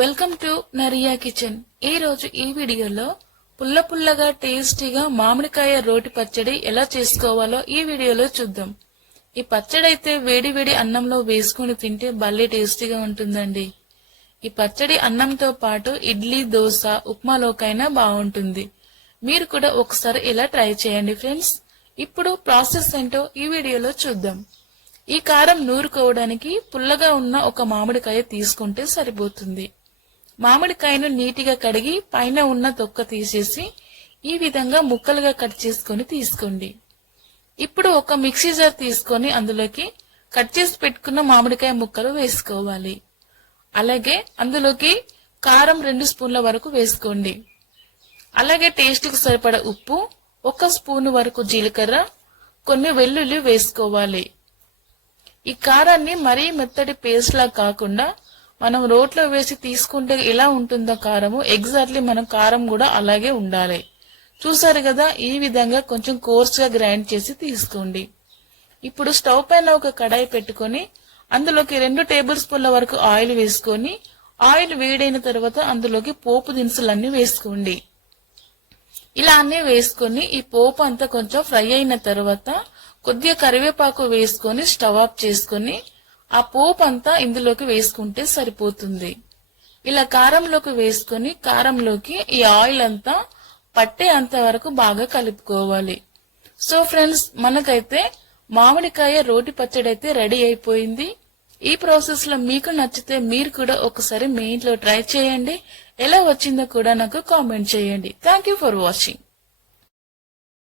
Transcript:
Welcome to నరియా kitchen. ఈ రోజు ఈ వీడియోలో పుల్ల పుల్లగా టేస్టీగా మామిడికాయ రోటి పచ్చడి ఎలా చేసుకోవాలో ఈ వీడియోలో చూద్దాం. ఈ పచ్చడి అయితే వేడి వేడి అన్నంలో వేసుకుని తింటే భలే టేస్టీగా ఉంటుందండి. ఈ పచ్చడి అన్నంతో పాటు ఇడ్లీ దోశ ఉప్మాలోకైనా బాగుంటుంది. మీరు కూడా ఒకసారి ఇలా ట్రై చేయండి ఫ్రెండ్స్. ఇప్పుడు ప్రాసెస్ ఏంటో ఈ వీడియోలో చూద్దాం. ఈ కారం నూరుకోవడానికి పుల్లగా ఉన్న ఒక మామిడికాయ తీసుకుంటే సరిపోతుంది. మామిడికాయను నీటిగా కడిగి పైన ఉన్న తొక్క తీసేసి ఈ విధంగా ముక్కలుగా కట్ చేసుకొని తీసుకోండి. ఇప్పుడు ఒక మిక్సీ జార్ తీసుకొని అందులోకి కట్ చేసి పెట్టుకున్న మామిడికాయ ముక్కలు వేసుకోవాలి. అలాగే అందులోకి కారం రెండు స్పూన్ల వరకు వేసుకోండి. అలాగే టేస్ట్కి సరిపడ ఉప్పు ఒక స్పూన్ వరకు జీలకర్ర కొన్ని వెల్లుల్లి వేసుకోవాలి. ఈ కారాన్ని మరీ మెత్తటి పేస్ట్లా కాకుండా మనం రోట్లో వేసి తీసుకుంటే ఎలా ఉంటుందో కారము? ఎగ్జాక్ట్లీ మనం కారం కూడా అలాగే ఉండాలి. చూసారు కదా ఈ విధంగా కొంచెం కోర్స్గా గ్రైండ్ చేసి తీసుకోండి. ఇప్పుడు స్టవ్ పైన ఒక కడాయి పెట్టుకొని అందులోకి రెండు టేబుల్ స్పూన్ల వరకు ఆయిల్ వేసుకొని ఆయిల్ వేడైన తర్వాత అందులోకి పోపు దినుసులన్నీ వేసుకోండి. ఇలా అన్నీ వేసుకొని ఈ పోపు అంతా కొంచెం ఫ్రై అయిన తర్వాత కొద్దిగా కరివేపాకు వేసుకొని స్టవ్ ఆఫ్ చేసుకొని ఆ పోపు అంతా ఇందులోకి వేసుకుంటే సరిపోతుంది. ఇలా కారంలోకి వేసుకొని కారంలోకి ఈ ఆయిల్ అంతా పట్టే అంత వరకు బాగా కలుపుకోవాలి. సో ఫ్రెండ్స్ మనకైతే మామిడికాయ రోటి పచ్చడి అయితే రెడీ అయిపోయింది. ఈ ప్రాసెస్లో మీకు నచ్చితే మీరు కూడా ఒకసారి మీ ఇంట్లో ట్రై చేయండి. ఎలా వచ్చిందో కూడా నాకు కామెంట్ చేయండి. Thank you for watching